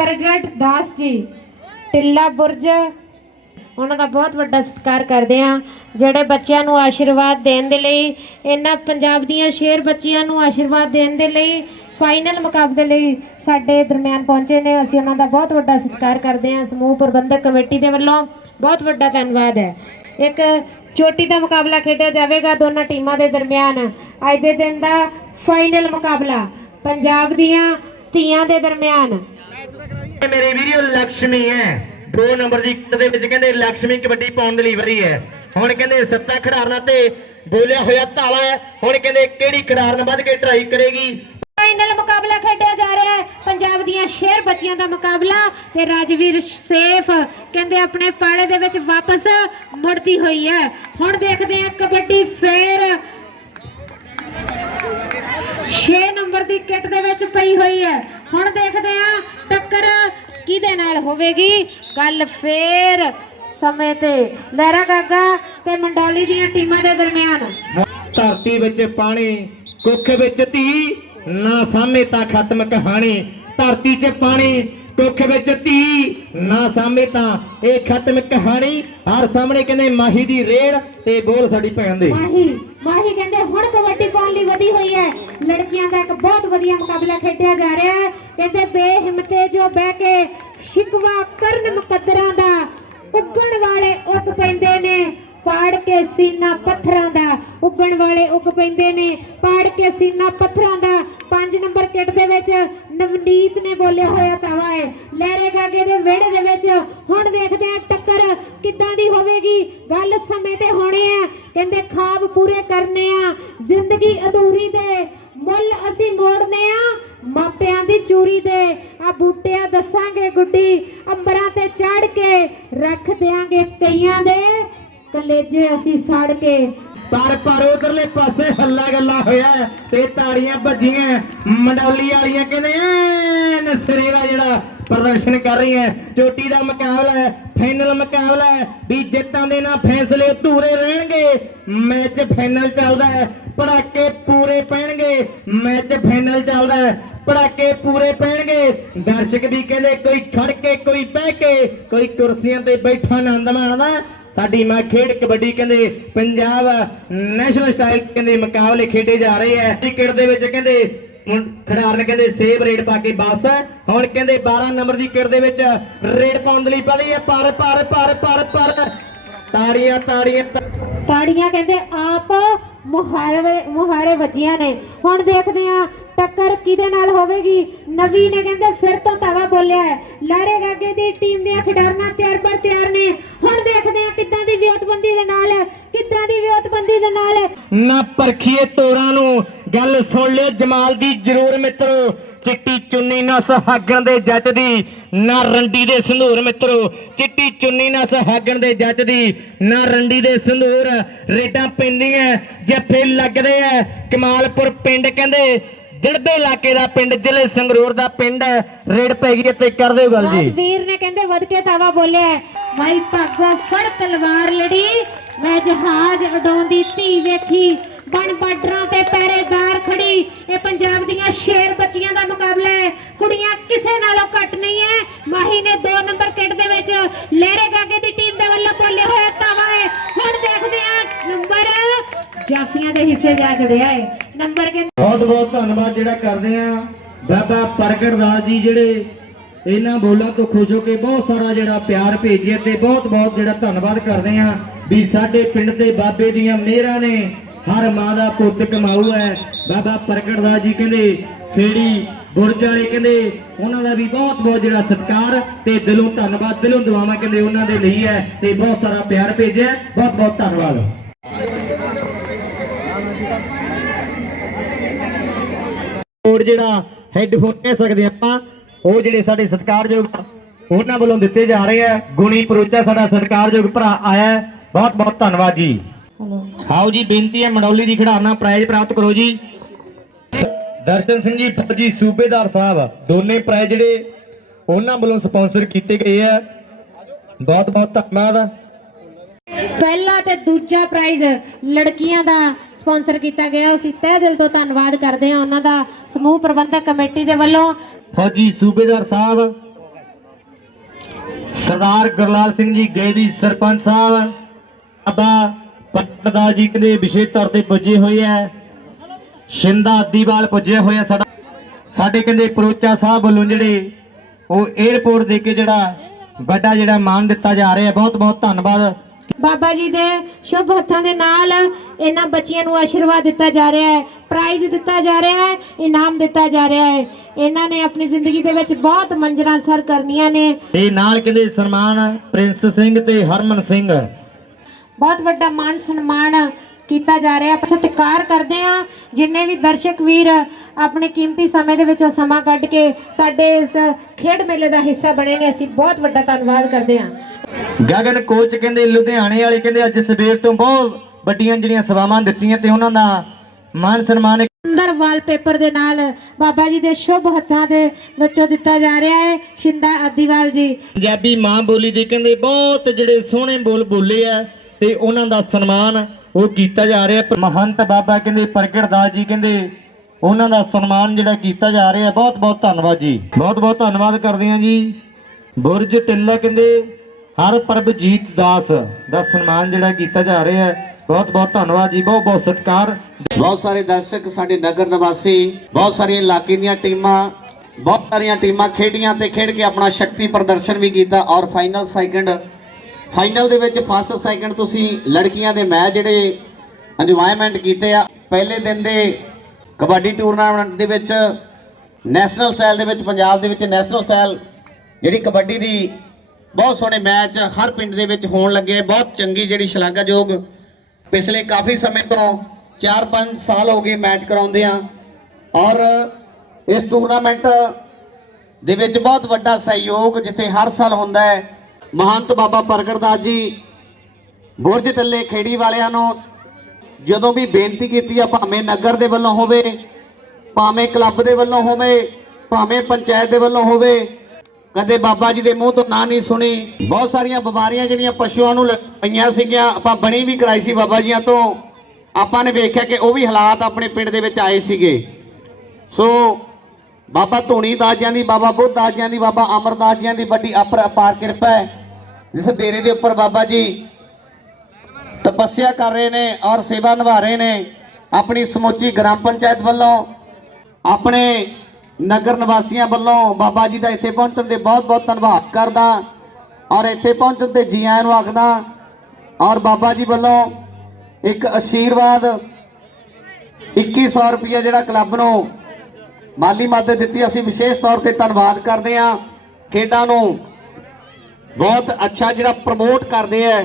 ਪ੍ਰਗਟ ਦਾਸ ਜੀ, ਟਿੱਲਾ ਬੁਰਜ। ਉਹਨਾਂ ਦਾ ਬਹੁਤ ਵੱਡਾ ਸਤਿਕਾਰ ਕਰਦੇ ਆ ਜਿਹੜੇ ਬੱਚਿਆਂ ਨੂੰ ਆਸ਼ੀਰਵਾਦ ਦੇਣ ਦੇ ਲਈ, ਇਹਨਾਂ ਪੰਜਾਬ ਦੀਆਂ ਸ਼ੇਰ ਬੱਚਿਆਂ ਨੂੰ ਆਸ਼ੀਰਵਾਦ ਦੇਣ ਦੇ ਲਈ ਫਾਈਨਲ ਮੁਕਾਬਲੇ ਲਈ ਸਾਡੇ ਦਰਮਿਆਨ ਪਹੁੰਚੇ ਨੇ। ਅਸੀਂ ਉਹਨਾਂ ਦਾ ਬਹੁਤ ਵੱਡਾ ਸਤਿਕਾਰ ਕਰਦੇ ਹਾਂ, ਸਮੂਹ ਪ੍ਰਬੰਧਕ ਕਮੇਟੀ ਦੇ ਵੱਲੋਂ। ਬਹੁਤ ਵੱਡਾ ਧੰਨਵਾਦ ਹੈ। ਇੱਕ ਚੋਟੀ ਦਾ ਮੁਕਾਬਲਾ ਖੇਡਿਆ ਜਾਵੇਗਾ ਦੋਨਾਂ ਟੀਮਾਂ ਦੇ ਦਰਮਿਆਨ। ਅੱਜ ਦੇ ਦਿਨ ਦਾ ਫਾਈਨਲ ਮੁਕਾਬਲਾ ਪੰਜਾਬ ਦੀਆਂ ਧੀਆਂ ਦੇ ਦਰਮਿਆਨ। ਮੇਰੇ ਵੀਰੋ ਲక్ష్ਮੀ ਹੈ। 2 ਨੰਬਰ ਦੀ ਕਿੱਟ ਦੇ ਵਿੱਚ ਕਹਿੰਦੇ ਲక్ష్ਮੀ ਕਬੱਡੀ ਪਾਉਣ ਦੇ ਲਈ ਵਰੀ ਹੈ। ਹੁਣ ਕਹਿੰਦੇ, ਸੱਤਾ ਖਿਡਾਰਨਾ ਤੇ ਬੋਲਿਆ ਹੋਇਆ ਧਾਲਾ ਹੁਣ ਕਹਿੰਦੇ, ਕਿਹੜੀ ਖਿਡਾਰਨ ਵੱਧ ਕੇ ਟਰਾਈ ਕਰੇਗੀ? ਫਾਈਨਲ ਮੁਕਾਬਲਾ ਖੇਡਿਆ ਜਾ ਰਿਹਾ ਹੈ। ਪੰਜਾਬ ਦੀਆਂ ਸ਼ੇਰ ਬੱਚੀਆਂ ਦਾ ਮੁਕਾਬਲਾ ਤੇ ਰਾਜਵੀਰ ਸੇਫ ਕਹਿੰਦੇ, ਆਪਣੇ ਪਾੜੇ ਦੇ ਵਿੱਚ ਵਾਪਸ ਮੁੜਦੀ ਹੋਈ ਹੈ। ਹੁਣ ਦੇਖਦੇ ਆ ਕਬੱਡੀ ਫੇਰ 6 ਨੰਬਰ ਦੀ ਕਿੱਟ ਦੇ ਵਿੱਚ ਪਈ ਹੋਈ ਹੈ। ਹੁਣ ਦੇਖਦੇ ਹਾਂ ਟੱਕਰ ਕਿਹਦੇ ਨਾਲ ਹੋਵੇਗੀ। ਗੱਲ ਫੇਰ ਸਮੇਂ ਤੇ। ਲਹਿਰਾ ਗਾਗਾ ਤੇ ਮੰਡੋਲੀ ਦੀਆਂ ਟੀਮਾਂ ਦੇ ਦਰਮਿਆਨ। ਧਰਤੀ ਵਿੱਚ ਪਾਣੀ, ਕੁੱਖ ਵਿੱਚ ਧੀ, ਨਾ ਸਾਹਮਣੇ ਤਾਂ ਖਤਮ ਕਹਾਣੀ। ਧਰਤੀ 'ਚ ਪਾਣੀ ਕੁੱਖ ਵਿੱਚ ਧੀ ਨਾ ਸਾਹਮਣੇ ਤਾਂ ਇਹ ਖਤਮ ਕਹਾਣੀ। ਹਰ ਸਾਹਮਣੇ ਕਹਿੰਦੇ, ਮਾਹੀ ਦੀ ਰੇੜ ਤੇ ਬੋਲ ਸਾਡੀ ਭੈਣ ਦੇ। ਮਾਹੀ ਮਾਹੀ ਕਹਿੰਦੇ, ਹੁਣ ਕਬੱਡੀ ਪਾਉਣ ਲਈ ਵਧੀ ਹੋਈ ਹੈ। ਲੜਕੀਆਂ ਦਾ ਇੱਕ ਬਹੁਤ ਵਧੀਆ ਮੁਕਾਬਲਾ ਖੇਡਿਆ ਜਾ ਰਿਹਾ ਹੈ। ਕਹਿੰਦੇ, ਬੇਹਿੰਮਤੇ ਜੋ ਬਹਿ ਕੇ ਸ਼ਿਕਵਾ ਕਰਨ ਮੁਕੱਦਰਾਂ ਦਾ, ਉੱਗਣ ਵਾਲੇ ਉੱਗ ਪੈਂਦੇ ਨੇ। ਪਾੜ ਕੇ ਸੀਨਾ ਪੱਥਰਾਂ ਦਾ, ਉੱਗਣ ਵਾਲੇ ਉੱਗ ਪੈਂਦੇ ਨੇ। ਪਾੜ ਕੇ ਸੀਨਾ ਪੱਥਰਾਂ ਦਾ 5 ਨੰਬਰ ਕਿੱਟ ਦੇ ਵਿੱਚ ਨਵਨੀਤ ਨੇ ਬੋਲਿਆ ਹੋਇਆ ਤਾਵਾ ਹੈ ਲਹਿਰੇ ਗਾਗੇ ਦੇ ਵਿਹੜੇ ਦੇ ਵਿੱਚ। ਹੁਣ ਦੇਖਦੇ ਆ ਟੱਕਰ ਕਿੱਦਾਂ ਦੀ ਹੋਵੇਗੀ। ਗੱਲ ਸਮੇਂ ਤੇ ਹੋਣੀ ਹੈ। ਕਹਿੰਦੇ ਖਾਬ ਪੂਰੇ ਕਰਨੇ ਆ। ਜ਼ਿੰਦਗੀ ਅਧੂਰੀ ਦੇ। ਮੁੱਲ ਅਸੀਂ ਮੋੜਨੇ ਆ ਮਾਪਿਆਂ ਦੀ ਚੂਰੀ ਦੇ। ਆ ਬੂਟਿਆਂ ਦੱਸਾਂਗੇ ਗੁੱਡੀ। ਅੰਬਰਾਂ ਤੇ ਚੜ ਕੇ ਰੱਖ ਦਿਆਂਗੇ ਕਈਆਂ ਦੇ। ਕਲੇਜੇ ਅਸੀਂ ਸੜ ਕੇ। ਪਰ ਪਰ ਉਧਰਲੇ ਪਾਸੇ ਹੱਲਾ ਗੱਲਾ ਹੋਇਆ ਤੇ ਤਾੜੀਆਂ ਭੱਜੀਆਂ ਮੰਡੌਲੀ ਵਾਲੀਆਂ ਕਹਿੰਦੇ ਐਨ ਸਿਰੇਵਾ ਜਿਹੜਾ ਪ੍ਰਦਰਸ਼ਨ ਕਰ ਰਹੀਆਂ ਚੋਟੀ ਦਾ ਮੁਕਾਬਲਾ ਹੈ ਫਾਈਨਲ ਮੁਕਾਬਲਾ ਹੈ। ਵੀ ਜਿੱਤਾਂ ਦੇ ਨਾ ਫੈਸਲੇ ਧੂਰੇ ਰਹਿਣਗੇ, ਮੈਚ ਫਾਈਨਲ ਚੱਲਦਾ ਹੈ। ਪੜਾਕੇ ਪੂਰੇ ਪੈਣਗੇ, ਮੈਚ ਫਾਈਨਲ ਚੱਲਦਾ ਹੈ। ਪੜਾਕੇ ਪੂਰੇ ਪੈਣਗੇ। ਦਰਸ਼ਕ ਵੀ ਕਹਿੰਦੇ ਕੋਈ ਖੜ ਕੇ ਕੋਈ ਬਹਿ ਕੇ ਕੋਈ ਕੁਰਸੀਆਂ ਤੇ ਬੈਠਾ ਆਨੰਦ ਮਾਣਦਾ ਸਾਡੀ ਮਾਂ ਖੇਡ ਕਬੱਡੀ ਕਹਿੰਦੇ ਪੰਜਾਬ ਨੈਸ਼ਨਲ ਸਟਾਈਲ ਕਹਿੰਦੇ ਮੁਕਾਬਲੇ ਖੇਡੇ ਜਾ ਰਹੇ ਐ ਕ੍ਰਿਕਟ ਦੇ ਵਿੱਚ ਕਹਿੰਦੇ ਹੁਣ ਖਿਡਾਰਨ ਕਹਿੰਦੇ ਸੇਵ ਰੇਡ ਪਾ ਕੇ ਵਾਪਸ ਹੁਣ ਕਹਿੰਦੇ 12 ਨੰਬਰ ਦੀ ਕਿਰ ਦੇ ਵਿੱਚ ਰੇਡ ਪਾਉਣ ਦੇ ਲਈ ਪਈ ਹੈ ਪਰ ਪਰ ਪਰ ਪਰ ਪਰ ਤਾੜੀਆਂ ਤਾੜੀਆਂ ਤਾੜੀਆਂ ਕਹਿੰਦੇ ਆਪ ਮੁਹਾਰੇ ਮੁਹਾਰੇ ਵੱਜੀਆਂ ਨੇ। ਹੁਣ ਦੇਖਦੇ ਆ ਟੱਕਰ ਕਿਹਦੇ ਨਾਲ ਹੋਵੇਗੀ? ਨਵੀ ਨੇ ਕਹਿੰਦੇ ਫਿਰ ਤੋਂ ਤਵਾ ਬੋਲਿਆ ਹੈ। ਲਾਰੇ ਗਾਗੇ ਦੀ ਟੀਮ ਦੀਆਂ ਖਿਡਾਰਨਾਂ ਤਿਆਰ ਪਰ ਤਿਆਰ ਨੇ। ਹੁਣ ਦੇਖਦੇ ਆ ਕਿੱਦਾਂ ਦੀ ਵਿਉਂਤਬੰਦੀ ਦੇ ਨਾਲ ਕਿੱਦਾਂ ਦੀ ਵਿਉਂਤਬੰਦੀ ਦੇ ਨਾਲ ਨਾ ਪਰਖੀਏ ਤੋਰਾਂ ਨੂੰ। ਗੱਲ ਸੁਣ ਲਿਓ ਜਮਾਲ ਦੀ, ਜ਼ਰੂਰ ਮਿੱਤਰੋ। ਚਿੱਟੀ ਚੁੰਨੀ ਨਾ ਸੁਹਾਗਣ ਦੇ ਜੱਜ ਦੀ, ਨਾ ਰੰਡੀ ਦੇ ਸੰਧੂਰ ਮਿੱਤਰੋ। ਚਿੱਟੀ ਚੁੰਨੀ ਨਾ ਸਹਾਗਣ ਦੇ ਜੱਜ ਦੀ, ਨਾ ਰੰਡੀ ਦੇ ਸੰਧੂਰ। ਰੇਡਾਂ ਪੈਂਦੀਆਂ, ਜੱਫੇ ਲੱਗਦੇ ਐ ਕਮਾਲਪੁਰ ਪਿੰਡ ਕਹਿੰਦੇ ਦਿੜਬੇ ਇਲਾਕੇ ਦਾ ਪਿੰਡ, ਜ਼ਿਲ੍ਹੇ ਸੰਗਰੂਰ ਦਾ ਪਿੰਡ ਹੈ। ਰੇਡ ਪੈ ਗਈ ਤੇ ਕਰ ਦਿਓ ਗੱਲ ਜੀ। ਵੀਰ ਨੇ ਕਹਿੰਦੇ ਵੱਧ ਕੇ ਤਾਵਾ ਬੋਲਿਆ ਮਾਈ ਭਾਗੋ ਫੜ ਤਲਵਾਰ ਲੜੀ। ਮੈਂ ਜਹਾਜ਼ ਉਡਾਉਂਦੀ ਧੀ ਵੇਖੀ। ਬਣ ਬਾਰਡਰਾਂ ਤੇ ਪਹਿਰੇਦਾਰ ਖੜੀ। ਇਹ ਪੰਜਾਬ ਦੀਆਂ ਸ਼ੇਰ ਬੱਚੀਆਂ ਦਾ ਮੁਕਾਬਲਾ ਹੈ। ਕੁੜੀਆਂ ਕਿਸੇ ਨਾਲੋਂ ਘੱਟ ਨਹੀਂ ਹੈ। ਮਾਹੀ ਨੇ 2 ਨੰਬਰ ਕਿੱਟ ਦੇ ਵਿੱਚ ਲਹਿਰੇ ਗਾਗੇ ਦੀ ਟੀਮ ਦੇ ਵੱਲੋਂ ਬੋਲਿਆ ਹੋਇਆ ਤਾਵਾ ਹੈ। ਹੁਣ ਦੇਖਦੇ ਹਾਂ ਨੰਬਰ। ਜਾਫੀਆਂ ਦੇ ਹਿੱਸੇ ਜਾ ਜੁੜਿਆ ਹੈ। ਬਹੁਤ ਧੰਨਵਾਦ ਜਿਹੜਾ ਕਰਦੇ ਆ। ਬਾਬਾ ਪ੍ਰਗਟ ਦਾਸ ਜੀ ਜਿਹੜੇ ਇਹਨਾਂ ਬੋਲਾਂ ਤੋਂ ਖੁਸ਼ ਹੋ ਕੇ ਬਹੁਤ ਸਾਰਾ ਜਿਹੜਾ ਪਿਆਰ ਭੇਜਿਆ ਤੇ ਬਹੁਤ ਬਹੁਤ ਜਿਹੜਾ ਧੰਨਵਾਦ ਕਰਦੇ ਆ ਵੀ ਸਾਡੇ ਪਿੰਡ ਦੇ ਬਾਬੇ ਦੀਆਂ ਮਿਹਰਾਂ ਨੇ ਹਰ ਮਾਂ ਦਾ ਪੁੱਤ ਕਮਾਊ ਹੈ। ਬਾਬਾ ਪ੍ਰਗਟ ਦਾਸ ਜੀ ਕਹਿੰਦੇ, ਖੇੜੀ ਬੁਰਜ ਵਾਲੇ ਕਹਿੰਦੇ, ਉਹਨਾਂ ਦਾ ਵੀ ਬਹੁਤ ਬਹੁਤ ਜਿਹੜਾ ਸਤਿਕਾਰ ਤੇ ਦਿਲੋਂ ਧੰਨਵਾਦ, ਦਿਲੋਂ ਦੁਆਵਾਂ ਕਹਿੰਦੇ ਉਹਨਾਂ ਦੇ ਲਈ ਹੈ ਤੇ ਬਹੁਤ ਸਾਰਾ ਪਿਆਰ ਭੇਜਿਆ। ਬਹੁਤ ਬਹੁਤ ਧੰਨਵਾਦ। ਕੋਡ ਜਿਹੜਾ ਹੈੱਡਫੋਨ ਕਹਿ ਸਕਦੇ ਆਪਾਂ ਉਹ ਜਿਹੜੇ ਸਾਡੇ ਸਤਿਕਾਰਯੋਗ ਉਹਨਾਂ ਵੱਲੋਂ ਦਿੱਤੇ ਜਾ ਰਹੇ ਆ। ਗੁਣੀ ਪਰੋਚਾ ਸਾਡਾ ਸਤਿਕਾਰਯੋਗ ਭਰਾ ਆਇਆ। ਬਹੁਤ ਬਹੁਤ ਧੰਨਵਾਦ ਜੀ। ਆਓ ਜੀ ਬੇਨਤੀ ਹੈ ਮੰਡੌਲੀ ਦੀ ਖਿਡਾਰਨਾ ਪ੍ਰਾਈਜ਼ ਪ੍ਰਾਪਤ ਕਰੋ ਜੀ। ਦਰਸ਼ਨ ਸਿੰਘ ਜੀ ਫੌਜੀ ਸੂਬੇਦਾਰ ਸਾਹਿਬ ਦੋਨੇ ਪ੍ਰਾਈਜ਼ ਜਿਹੜੇ ਉਹਨਾਂ ਵੱਲੋਂ ਸਪਾਂਸਰ ਕੀਤੇ ਗਏ ਆ। ਬਹੁਤ ਬਹੁਤ ਧੰਨਵਾਦ। ਪਹਿਲਾ ਤੇ ਦੂਜਾ ਪ੍ਰਾਈਜ਼ ਲੜਕੀਆਂ ਦਾ ਸਪਾਂਸਰ ਕੀਤਾ ਗਿਆ। ਅਸੀਂ ਤਹਿ ਦਿਲ ਤੋਂ ਧੰਨਵਾਦ ਕਰਦੇ ਹਾਂ ਉਹਨਾਂ ਦਾ ਸਮੂਹ ਪ੍ਰਬੰਧਕ ਕਮੇਟੀ ਦੇ ਵੱਲੋਂ। ਫੌਜੀ ਸੂਬੇਦਾਰ ਸਾਹਿਬ, ਸਰਦਾਰ ਗੁਰਲਾਲ ਸਿੰਘ ਜੀ ਗੇਦੀ ਸਰਪੰਚ ਸਾਹਿਬ, ਅਬਾ ਪਟਦਾ ਜੀ ਕਹਿੰਦੇ ਵਿਸ਼ੇਸ਼ ਤੌਰ ਤੇ ਪੁੱਜੇ ਹੋਏ ਆ। ਸ਼ਿੰਦਾ ਆਦੀਵਾਲ ਪੁੱਜੇ ਹੋਏ ਆ ਸਾਡਾ। ਸਾਡੇ ਕਹਿੰਦੇ ਪਰੋਚਾ ਸਾਹਿਬ ਵੱਲੋਂ ਜਿਹੜੇ ਉਹ 에어ਪੋਰਟ ਦੇ ਕੇ ਜਿਹੜਾ ਵੱਡਾ ਜਿਹੜਾ ਮਾਨ ਦਿੱਤਾ ਜਾ ਰਿਹਾ। ਬਹੁਤ ਬਹੁਤ ਧੰਨਵਾਦ। ਬਾਬਾ ਜੀ ਦੇ ਸ਼ੁਭ ਹੱਥਾਂ ਦੇ ਨਾਲ ਇਹਨਾਂ ਬੱਚਿਆਂ ਨੂੰ ਆਸ਼ੀਰਵਾਦ ਦਿੱਤਾ ਜਾ ਰਿਹਾ ਹੈ ਪ੍ਰਾਈਜ਼ ਦਿੱਤਾ ਜਾ ਰਿਹਾ ਹੈ ਇਨਾਮ ਦਿੱਤਾ ਜਾ ਰਿਹਾ ਹੈ। ਇਹਨਾਂ ਨੇ ਆਪਣੀ ਜ਼ਿੰਦਗੀ ਦੇ ਵਿੱਚ ਬਹੁਤ ਮੰਜ਼ਰਾਂ ਸਰ ਕਰਨੀਆਂ ਨੇ। ਤੇ ਨਾਲ ਕਹਿੰਦੇ ਸਨਮਾਨ ਪ੍ਰਿੰਸ ਸਿੰਘ ਤੇ ਹਰਮਨ ਸਿੰਘ। ਬਹੁਤ ਵੱਡਾ ਮਾਨ ਸਨਮਾਨ ਕੀਤਾ ਜਾ ਰਿਹਾ ਹੈ। ਸਤਿਕਾਰ ਕਰਦੇ ਆ ਜਿੰਨੇ ਵੀ ਦਰਸ਼ਕ ਵੀਰ ਆਪਣੇ ਕੀਮਤੀ ਸਮੇਂ ਦੇ ਵਿੱਚੋਂ ਸਮਾਂ ਕੱਢ ਕੇ ਸਾਡੇ ਇਸ ਖੇਡ ਮੇਲੇ ਦਾ ਹਿੱਸਾ ਬਣੇ ਨੇ ਅਸੀਂ ਬਹੁਤ ਵੱਡਾ ਧੰਨਵਾਦ ਕਰਦੇ ਹਾਂ। ਗਗਨ ਕੋਚ ਕਹਿੰਦੇ ਲੁਧਿਆਣੇ ਵਾਲੇ ਕਹਿੰਦੇ ਅੱਜ ਸਵੇਰ ਤੋਂ ਬਹੁਤ ਵੱਡੀਆਂ ਜਿਹੜੀਆਂ ਸੇਵਾਵਾਂ ਦਿੱਤੀਆਂ ਤੇ ਉਹਨਾਂ ਦਾ ਮਾਨ ਸਨਮਾਨ ਸੁੰਦਰ ਵਾਲਪੇਪਰ ਦੇ ਨਾਲ ਬਾਬਾ ਜੀ ਦੇ ਸ਼ੁਭ ਹੱਥਾਂ ਦੇ ਵਿੱਚੋਂ ਦਿੱਤਾ ਜਾ ਰਿਹਾ ਹੈ। ਸ਼ਿੰਦਾ ਆਦੀਵਾਲ ਜੀ। ਪੰਜਾਬੀ ਮਾਂ ਬੋਲੀ ਦੇ ਕਹਿੰਦੇ ਬਹੁਤ ਜਿਹੜੇ ਸੋਹਣੇ ਬੋਲ ਬੋਲੇ ਆ ਤੇ ਉਹਨਾਂ ਦਾ ਸਨਮਾਨ ਉਹ ਕੀਤਾ ਜਾ ਰਿਹਾ ਮਹੰਤ ਬਾਬਾ ਕਹਿੰਦੇ, ਪ੍ਰਗਟ ਦਾਸ ਜੀ ਕਹਿੰਦੇ, ਉਹਨਾਂ ਦਾ ਸਨਮਾਨ ਜਿਹੜਾ ਕੀਤਾ ਜਾ ਰਿਹਾ ਬਹੁਤ ਬਹੁਤ ਧੰਨਵਾਦ ਜੀ। ਬਹੁਤ ਬਹੁਤ ਧੰਨਵਾਦ ਕਰਦੇ ਹਾਂ ਜੀ। ਬੁਰਜ ਟਿੱਲਾ ਕਹਿੰਦੇ, ਹਰ ਪ੍ਰਭਜੀਤ ਦਾਸ ਦਾ ਸਨਮਾਨ ਜਿਹੜਾ ਕੀਤਾ ਜਾ ਰਿਹਾ ਹੈ। ਬਹੁਤ ਬਹੁਤ ਧੰਨਵਾਦ ਜੀ, ਬਹੁਤ ਬਹੁਤ ਸਤਿਕਾਰ। ਬਹੁਤ ਸਾਰੇ ਦਰਸ਼ਕ ਸਾਡੇ ਨਗਰ ਨਿਵਾਸੀ, ਬਹੁਤ ਸਾਰੀਆਂ ਇਲਾਕੇ ਦੀਆਂ ਟੀਮਾਂ, ਬਹੁਤ ਸਾਰੀਆਂ ਟੀਮਾਂ ਖੇਡੀਆਂ ਤੇ ਖੇਡ ਕੇ ਆਪਣਾ ਸ਼ਕਤੀ ਪ੍ਰਦਰਸ਼ਨ ਵੀ ਕੀਤਾ ਔਰ ਫਾਈਨਲ ਸੈਕਿੰਡ ਫਾਈਨਲ ਦੇ ਵਿੱਚ ਫਸਟ ਸੈਕਿੰਡ ਤੁਸੀਂ ਲੜਕੀਆਂ ਦੇ ਮੈਚ ਜਿਹੜੇ ਐਨਵਾਇਰਨਮੈਂਟ ਕੀਤੇ ਆ। ਪਹਿਲੇ ਦਿਨ ਦੇ ਕਬੱਡੀ ਟੂਰਨਾਮੈਂਟ ਦੇ ਵਿੱਚ ਨੈਸ਼ਨਲ ਸਟਾਈਲ ਦੇ ਵਿੱਚ, ਪੰਜਾਬ ਦੇ ਵਿੱਚ ਨੈਸ਼ਨਲ ਸਟਾਈਲ ਜਿਹੜੀ ਕਬੱਡੀ ਦੀ ਬਹੁਤ ਸੋਹਣੇ ਮੈਚ ਹਰ ਪਿੰਡ ਦੇ ਵਿੱਚ ਹੋਣ ਲੱਗੇ ਬਹੁਤ ਚੰਗੀ ਜਿਹੜੀ ਸ਼ਲਾਘਾਯੋਗ ਪਿਛਲੇ ਕਾਫੀ ਸਮੇਂ ਤੋਂ 4-5 ਸਾਲ ਹੋ ਗਏ ਮੈਚ ਕਰਾਉਂਦੇ ਆ। ਔਰ ਇਸ ਟੂਰਨਾਮੈਂਟ ਦੇ ਵਿੱਚ ਬਹੁਤ ਵੱਡਾ ਸਹਿਯੋਗ ਜਿੱਥੇ ਹਰ ਸਾਲ ਹੁੰਦਾ ਹੈ। ਮਹੰਤ ਬਾਬਾ ਪ੍ਰਗਟ ਦਾਸ ਜੀ, ਬੁਰਜ ਥੱਲੇ ਖੇੜੀ ਵਾਲਿਆਂ ਨੂੰ ਜਦੋਂ ਵੀ ਬੇਨਤੀ ਕੀਤੀ ਆ, ਭਾਵੇਂ ਨਗਰ ਦੇ ਵੱਲੋਂ ਹੋਵੇ, ਭਾਵੇਂ ਕਲੱਬ ਦੇ ਵੱਲੋਂ ਹੋਵੇ, ਭਾਵੇਂ ਪੰਚਾਇਤ ਦੇ ਵੱਲੋਂ ਹੋਵੇ, ਕਦੇ ਬਾਬਾ ਜੀ ਦੇ ਮੂੰਹ ਤੋਂ ਨਾ ਨਹੀਂ ਸੁਣੀ। ਬਹੁਤ ਸਾਰੀਆਂ ਬਿਮਾਰੀਆਂ ਜਿਹੜੀਆਂ ਪਸ਼ੂਆਂ ਨੂੰ ਲ- ਪਈਆਂ ਸੀਗੀਆਂ, ਆਪਾਂ ਬਣੀ ਵੀ ਕਰਾਈ ਸੀ ਬਾਬਾ ਜੀਆਂ ਤੋਂ। ਆਪਾਂ ਨੇ ਵੇਖਿਆ ਕਿ ਉਹ ਵੀ ਹਾਲਾਤ ਆਪਣੇ ਪਿੰਡ ਦੇ ਵਿੱਚ ਆਏ ਸੀਗੇ। ਸੋ, ਬਾਬਾ ਧੂਣੀ ਦਾਸ ਜੀਆਂ ਦੀ, ਬਾਬਾ ਬੁੱਧ ਦਾਸ ਜੀਆਂ ਦੀ, ਬਾਬਾ ਅਮਰਦਾਸ ਜੀਆਂ ਦੀ ਵੱਡੀ ਅਪਰ ਅਪਾਰ ਕਿਰਪਾ ਹੈ। ਜਿਸ ਡੇਰੇ ਦੇ ਉੱਪਰ ਬਾਬਾ ਜੀ ਤਪੱਸਿਆ ਕਰ ਰਹੇ ਨੇ ਔਰ ਸੇਵਾ ਨਿਭਾ ਰਹੇ ਨੇ, ਆਪਣੀ ਸਮੁੱਚੀ ਗ੍ਰਾਮ ਪੰਚਾਇਤ ਵੱਲੋਂ, ਆਪਣੇ ਨਗਰ ਨਿਵਾਸੀਆਂ ਵੱਲੋਂ ਬਾਬਾ ਜੀ ਦਾ ਇੱਥੇ ਪਹੁੰਚਣ ਦੇ ਬਹੁਤ ਬਹੁਤ ਧੰਨਵਾਦ ਕਰਦਾ ਔਰ ਇੱਥੇ ਪਹੁੰਚਣ ਤੇ ਜੀ ਆਇਆਂ ਨੂੰ ਆਖਦਾ ਔਰ ਬਾਬਾ ਜੀ ਵੱਲੋਂ ਇੱਕ ਅਸ਼ੀਰਵਾਦ 2100 ਰੁਪਏ ਜਿਹੜਾ ਕਲੱਬ ਨੂੰ ਮਾਲੀ ਮਦਦ ਦਿੱਤੀ। ਅਸੀਂ ਵਿਸ਼ੇਸ਼ ਤੌਰ ਤੇ ਧੰਨਵਾਦ ਕਰਦੇ ਹਾਂ ਖੇਡਾਂ ਨੂੰ ਬਹੁਤ ਅੱਛਾ ਜਿਹੜਾ ਪ੍ਰਮੋਟ ਕਰਦੇ ਆ